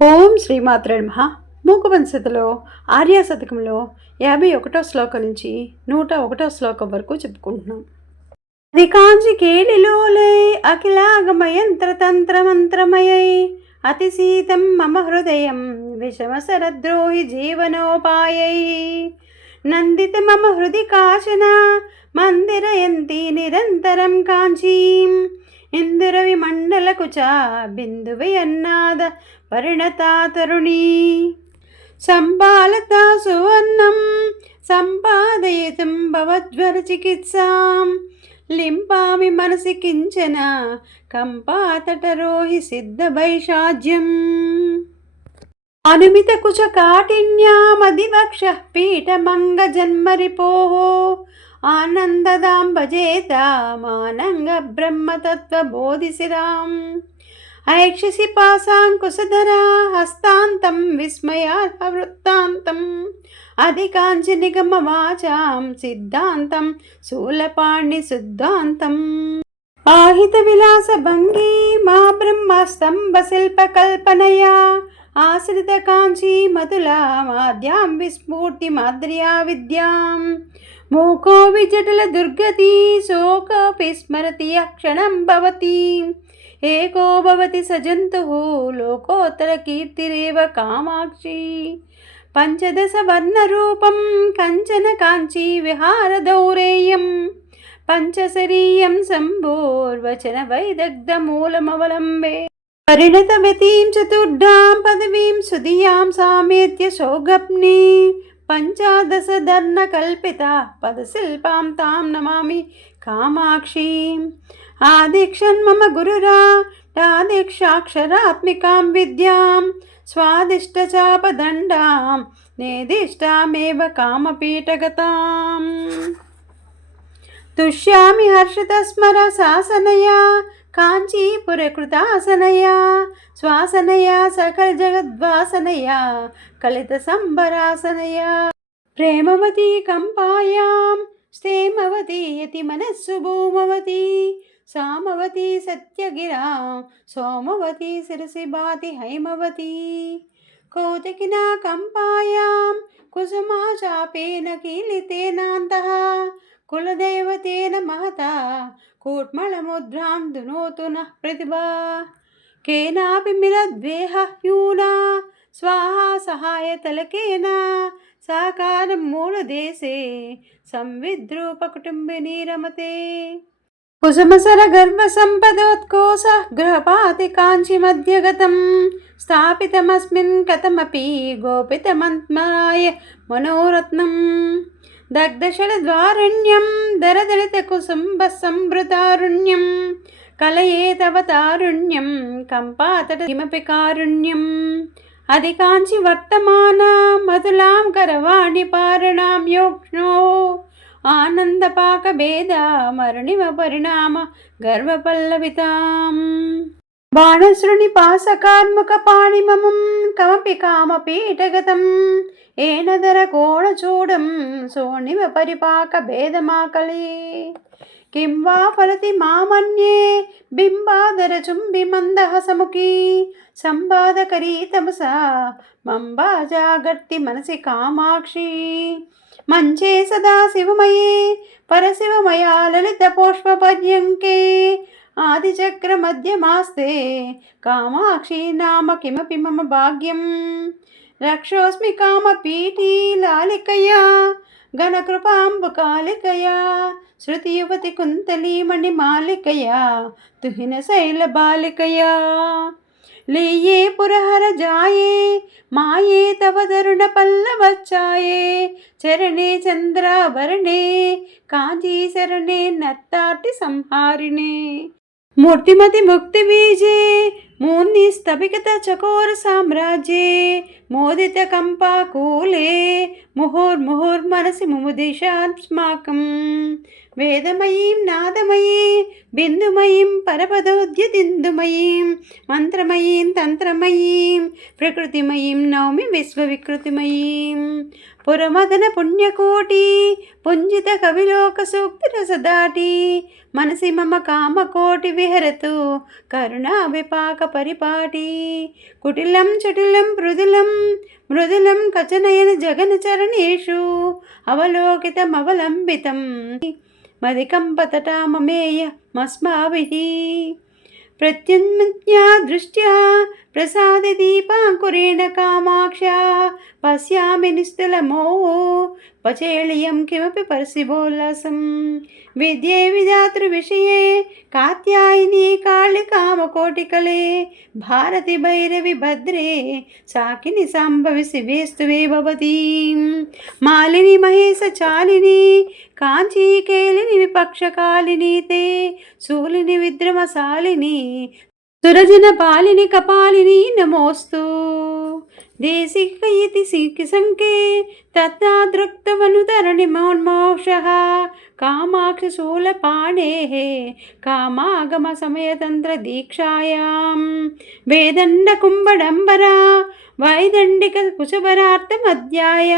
ఓం శ్రీమాత్రే నమః. మూకవంశతిలో ఆర్యాశతకంలో 51వ శ్లోకం నుంచి 101వ శ్లోకం వరకు చెప్పుకుంటున్నాం. అది కాంచి కేళిలోలై అఖిలాగమయంత్రతంత్రమంత్రమయై అతిశీతం మమ హృదయం విషమశరద్రోహి జీవనోపాయై నందిత మమ హృది కాచన మందిరయంతి నిరంతరం కాంచీం ఇందురవిమండలకు చ బిందువయన్నాద పరిణతా తరుణీ సంపాలతా సువర్ణం సంపాదయితుం భవజ్వరచికిత్సాం లింపామి మనసి కించన కంపాతటరోహి సిద్ధభైషాజ్యం అనుమిత కుచ కాఠిన్యామదివక్ష పీఠమంగ జన్మరిపోః ఆనందదాం భజేతామానంగ బ్రహ్మతత్వబోధిశిరాం ఐక్షసి పాశాంకుశధరా హస్తాంతం విస్మయార్హ వృత్తాంతం అధికాంచి నిగమ వాచాం సిద్ధాంతం శూలపాణి శుద్ధాంతం ఆహిత విలాస భంగీ మా బ్రహ్మస్తంభ శిల్ప కల్పనయా ఆశ్రిత కాంచీ మధులా మాద్యాం విస్ఫూర్తి మాద్ర్యా విద్యాం మూకో విజటల దుర్గతి శోకోపి స్మరతి క్షణం భవతి ఏకో భవతి సజంతుః లోకోత్తర కీర్తిరేవ కామాక్షి పంచదశ వర్ణరూపం కంచన కాంచీ విహార దౌరేయం పంచశరీయం శంభోర్వచన వైదగ్ధ మూలమవలంబే పరిణతవతీం చతుర్ధాం పదవీం సుధియాం సామేత్య సౌగప్ని పంచాదశ ధర్ణ కల్పిత పదశిల్పాం తాం నమామి కామాక్షీం ఆదిక్షన్ మమ గురురా తాదిక్షాక్షరాత్మికాం విద్యాం స్వాదిష్టచాపదండాం నేదిష్టామేవ కామపీఠగతాం తుష్యామి హర్షతస్మర శాసనయా కాంచీపురకృతాసనయా శ్వాసనయా సకల జగద్వాసనయా కలిత సంబరాసనయా ప్రేమవతి కంపాయాం స్థేమవతి యతి మనస్సు భూమవతి సామవతి సత్యగిరాం సోమవతి శిరసి భాతి హైమవతి కౌతికినా కంపాయాం కుసుమా చాపేన కీలితేనాంతః కులదేవతేన మహతా కూట్మళముద్రాం దునోతు నః ప్రతిభా కేనాపి మిలద్వేహ యూనా స్వాహా సహాయతలకేన సాకారం మూలదేశే సంవిద్రూపకుటుంబినీ రమతే కుసుమసర గర్భ సంపదోత్కోశ గృహపాతి కాంచి మధ్యగతం స్థాపితమస్మిన్ కథమపి గోపితమన్మరాయ మనోరత్నం దగ్ధశరద్వారణ్యం దరదలిత కుసుంబ సంభృతారుణ్యం కలయే తవ తారుణ్యం కంపాతట కిమపి కారుణ్యం అధికాంచి వర్తమాన మధులాం కరవాణి పారణాం యోక్ష్ణో ఆనందపాక భేద మరుణిమ పరిణామ గర్వపల్లవితాం బాణశ్రుని పాసకార్ముక పాణిమమం కమపి కామపీఠగతం ఏనదర కోణచూడం సోణిమ పరిపాక భేదమాకలే కిం వా ఫలతి మామన్యే బింబాదర చుంబి మందహసముఖీ సంబాధకరీ తమసా మంబా జాగర్తి మనసి కామాక్షి మంచే సదా శివమయే పరశివమయా లలిత పుష్ప పర్యంకే ఆదిచక్ర మధ్యమాస్తే కామాక్షి నామ కిమపి మమ భాగ్యం రక్షోస్మి కామపీఠీ లాలికయా ఘనకృపాంబుకాలికయా శృతియువతి కుంతలీమణి మాలికయా తుహిన శైల బాలికయా లీయే పురహర జాయే మాయే తవ దరుణ పల్లవచ్చాయే చరణే చంద్రాభరణే కాంచీ శరణే నత్తాటి సంహారిణే మూర్తిమతి ముక్తి బీజే మూర్ని స్తభికత చకోర సామ్రాజ్యే మోదిత కంపాకూలే ముహుర్ముహుర్మనసి ముముదిశాస్మాకం వేదమయీం నాదమయీ బిందుమయీం పరపదోద్యతిందుమయీం మంత్రమయీం తంత్రమయీం ప్రకృతిమయీం నౌమి విశ్వవికృతిమయీం పురమదన పుణ్యకోటి పుంజిత కవిలోక సూక్తి రసదాటి మనసి మమ కామకోటి విహరతు కరుణా విపాక పరిపాటి కుటిలం చటిలం మృదులం కచనయన జగన చరణేషు అవలోకితమవలంబితం మదికంపతటా మమేయ మస్మాభిః ప్రత్యున్మత్యా దృష్ట్యా ప్రసాద దీపాంకురేణ కామాక్ష్యా పశ్యామి నిస్తులమో పచేళియం కిమపి పరిసిభోల్లాసం విద్యే విధాతృవిషయే కాత్యాయిని కాళికామకోటికలే భారతి భైరవి భద్రే సాకిని సంభవి శివేస్తువే భవతీం మాలిని మహేశ చాలిని కాంచీకేలిని విపక్షకాలిని తే శూలిని విద్రమశాలిని సురజన పాలిని కపాలిని నమోస్తు దేశిక ఇతి సంకే తత్తాదృక్తవనుతరణి మోన్మోక్షః కామాక్షి శూలపాణేః కామాగమ సమయతంత్ర దీక్షాయాం వేదండ కుంభడంబరా వైదండిక కుశభరార్థమధ్యాయ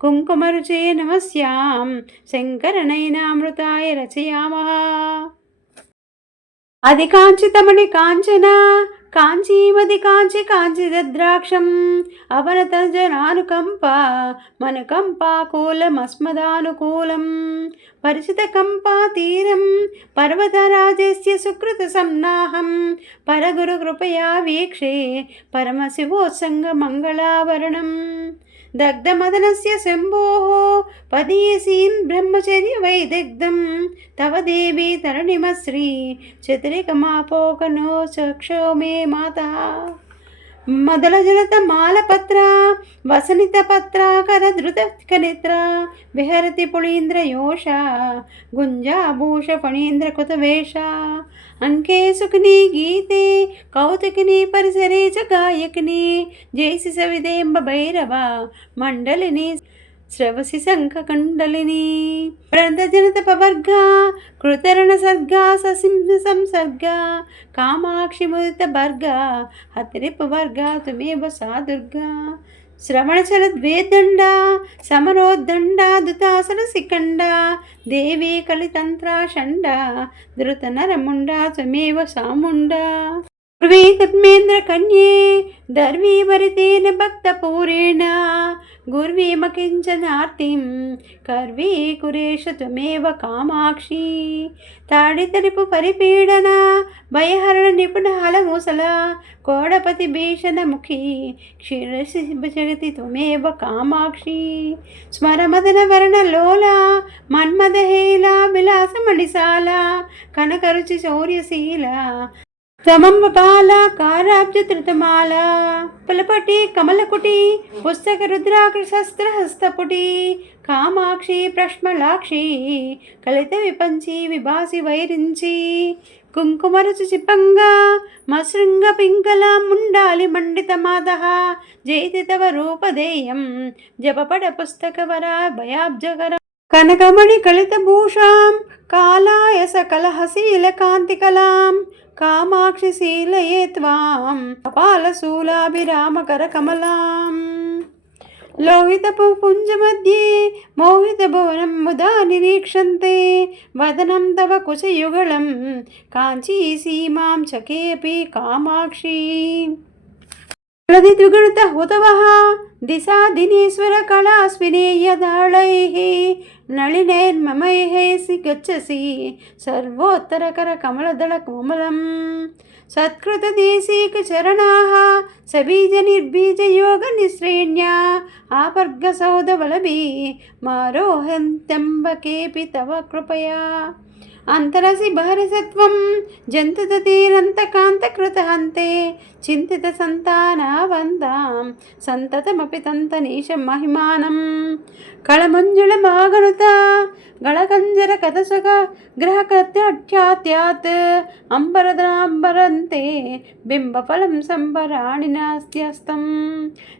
కుంకుమరుచే నమస్యాం శంకరనయనామృతాయ రచయామః అది కాంచితమణి కాంచన కాంచీమది కాంచిదద్రాక్షం అవనతజనానుకంప మనకంపాకూలమస్మదానుకూలం పరిచితకంపా తీరం పర్వతరాజస్య సుకృత సంనాహం పరగురుకృపయా వీక్షే పరమశివోత్సంగమంగళావరణం దగ్ధమదనస్య శంభోః పదీయసీన్ బ్రహ్మచర్య వైదగ్ధం తవ దేవి తరణిమశ్రీ చతురికమాపోకనో చక్షో మే మాతః మదలజలత మాలపత్ర వసనిత పత్రాకర ధృత కనిత్ర విహరతి పుళీంద్రయోష గుంజాభూష ఫణీంద్ర కుతవేష అంకే సుఖిని గీతే కౌతుకిని పరిసరే చ గాయకిని జైసి సవిదేంబ భైరవ మండలిని శ్రవసి శంఖకండలిని ప్రదజనత పవర్గ కృతరణ సర్గా ససింహ సంసర్గ కామాక్షి ముదిత భర్గ హతిరిపవర్గ తుమేవ సా దుర్గా శ్రవణచలద్వేదండ సమరోద్దండ దుతాసన శిఖండ దేవీ కలితంత్రాషండ ధృత నరముండ త్వమేవ సాముండ పూర్వే ధర్మేంద్ర కన్యే దర్వీవరితేన భక్తపూరేణ గుర్వీమకించనార్తిం కర్వీ కురేష త్వమేవ కామాక్షి తాడితరిపు పరిపీడన భయహరణ నిపుణ హలముసల కోడపతి భీషణ ముఖి క్షీరసి జగతి త్వమేవ కామాక్షి స్మరమదన వర్ణ లోల మన్మదహేళ విలాసమణిశాల కనకరుచి శౌర్యశీల త్వమంబ బాల కారాబ్జధృతమాల పులపటి కమలకుటి పుస్తక రుద్రాక్ష శస్త్రహస్తపుటి కామాక్షి ప్రశ్మలాక్షి కలిత విపంచి విభాసి వైరించి కుంకుమరుచు చిపంగా మశృంగ పింగళ ముండాలి మండిత మాదః జయతి తవ రూపదేయం జపపడ పుస్తకవర భయాబ్జగర కనకమణి కలిత భూషాం కాలాయ సకలహశీల కాంతికలాం కామాక్షి శీలయే త్వాం కపాలశూలాభిరామకర కమలాం లోహితపు పుంజమధ్యే మోహితభువనం ముదా నిరీక్షంతే వదనం తవ కుశయుగళం కాంచీ సీమాం చకేపి కామాక్షి ద్విగుణిత హుతవః దిశా దినేశ్వర కళాస్వినేయదాళైః నళినైర్మమైః గచ్చసి సర్వోత్తరకర కమలదళ కోమలం సత్కృత దేశీక చరణాః సబీజ నిర్బీజ యోగ నిశ్రేణ్యా ఆపర్గ సౌధ వలభి మారోహంత్యంబకేపి తవ కృపయా అంతరసి బహరసత్వం జంతుతీరంతకాంతకృతహంతే చింతిత సంతానవంతాం సంతతమపి తంతనీశ మహిమానం కళమంజుళ మాగనుత గళకంజర కథసుఖ గ్రహకృత్యాత్యాత్ అంబరదనాంబరంతే బింబఫలం సంబరాణి నాస్త్యస్తం.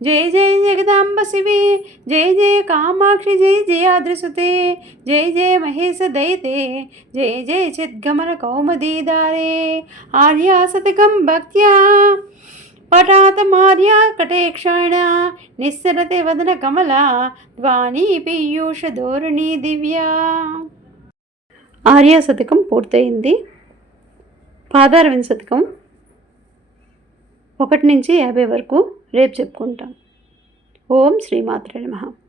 జయ జయ జగదాంబ శివి, జయ జయ కామాక్షి, జయ జయాద్రిసుతే, జయ జయ మహేశ దయితే, జయ జయ చిద్గమన కౌమదీదారే. ఆర్యాసతికం భక్త్యా పటాతమార్యా కటేక్షణ నిస్సరతే వదన కమలా ధ్వాని పీయూష ధోరణి దివ్యా. ఆర్యా శతకం పూర్తయింది. పాదారవింద శతకం 1 నుంచి 50 వరకు రేపు చెప్పుకుంటాం. ఓం శ్రీమాత్రే నమః.